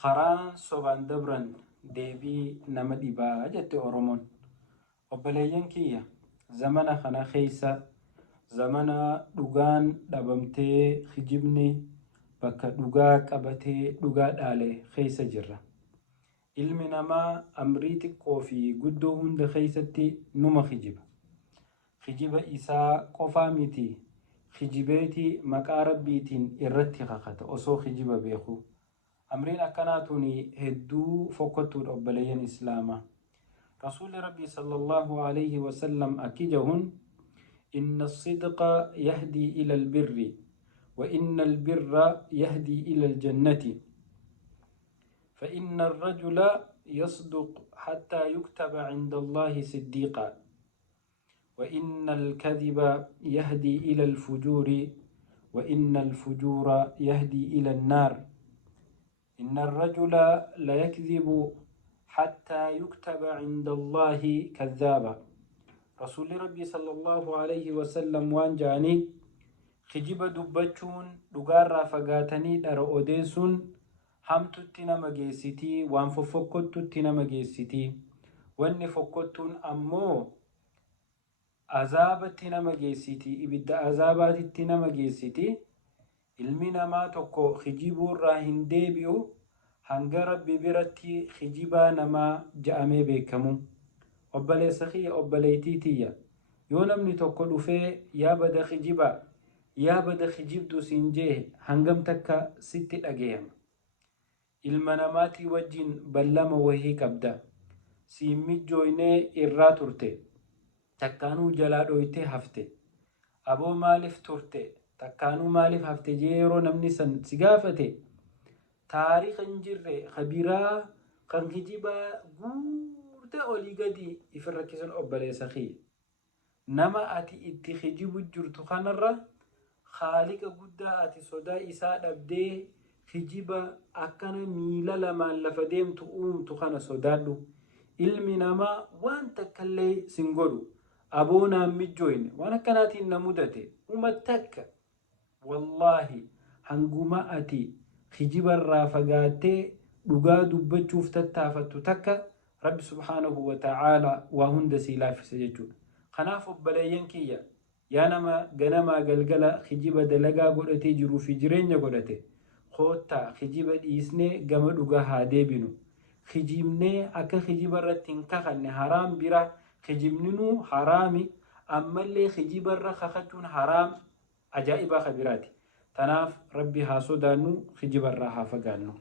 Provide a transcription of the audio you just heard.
خران صوبان دبرن ديبي نمدي با جت أورمون وبلين كيا زمنا خنا خيسة زمنا دوغان دبمتي خجبني بكا دوغا قبتي دوغا دالي خيسة جرة ilmi namaa amrii xiqqoo fi guddoo hunda keeysatti numa kijiba isaa qofaa miti kijibeetii maqaa rabbiitiin irratti kakata osoo kijiba beeku amriin akkanaatuni hedduu fokkottuudha obboleeyyan islaamaa rasuuli rabbii sallallahu alayhi wasallam akkijahun إن الصدق يهدي إلى البر وإن البر يهدي إلى الجنة فإن الرجل يصدق حتى يكتب عند الله صديقا وإن الكذب يهدي إلى الفجور وإن الفجور يهدي إلى النار إن الرجل لا يكذب حتى يكتب عند الله كذابا رسول ربي صلى الله عليه وسلم وانجاني خجب دبچون دغار فغاتني در اوديسون hamtutti nama geessitii waan foffokkotutti nama geessitii wanni fokkottuun ammoo azaabatti nama geessitii ibidda azaabaatitti nama geessitii ilmi namaa tokko kijibuurraa hin deebi'u hanga rabbi biratti kijibaa namaa ja'amee beekamu obboleessa kiyya obboleeytii tiyya yoo namni tokko dhufee yaa bada kijibaa yaa bada kijibdu siin jee hangam takka sitti dhageeyama ilma namaatii wajjin ballama wahii qabda siin mijjooynee irraa turte takkaanuu jalaa dhoytee hafte aboo maaliif turte takkaanuu maaliif hafte jee yeroo namni san si gaafate taariika hin jirre khabiraa kan kijibaa guurte olii gadi ifirra kisan obboleessa kiyya nama ati itti kijibu jirtu kanarra khaaliqa guddaa ati sodaa isaa dhabdee kijiba akkana miila lamaan lafa deemtu uumtu kana sodaadhu ilmi namaa waan takkallee sin godhu aboonaan mijjooyne waan akkanaatiin na mudate umattakka wallaahi hanguma ati kijibarraa fagaattee dhugaa dubbachuuf tattaafattu takka rabbi subhaanahu wa ta'aalaa waa hunda sii laaffisa jechuudha kanaaf obboleeyyan kiyya yaa nama ganamaa galgala kijiba dalagaa godhatee jiruu fi jireenya godhate خوتا خجيبة إسنة جمع دوغا هادبينو خجيبنة أكا خجيبة رتين كخن حرام برا خجيبنو حرامي أما اللي خجيبة رخختون حرام أجائبا خبراتي تناف ربي هاسو دانو خجيبة رها فقانو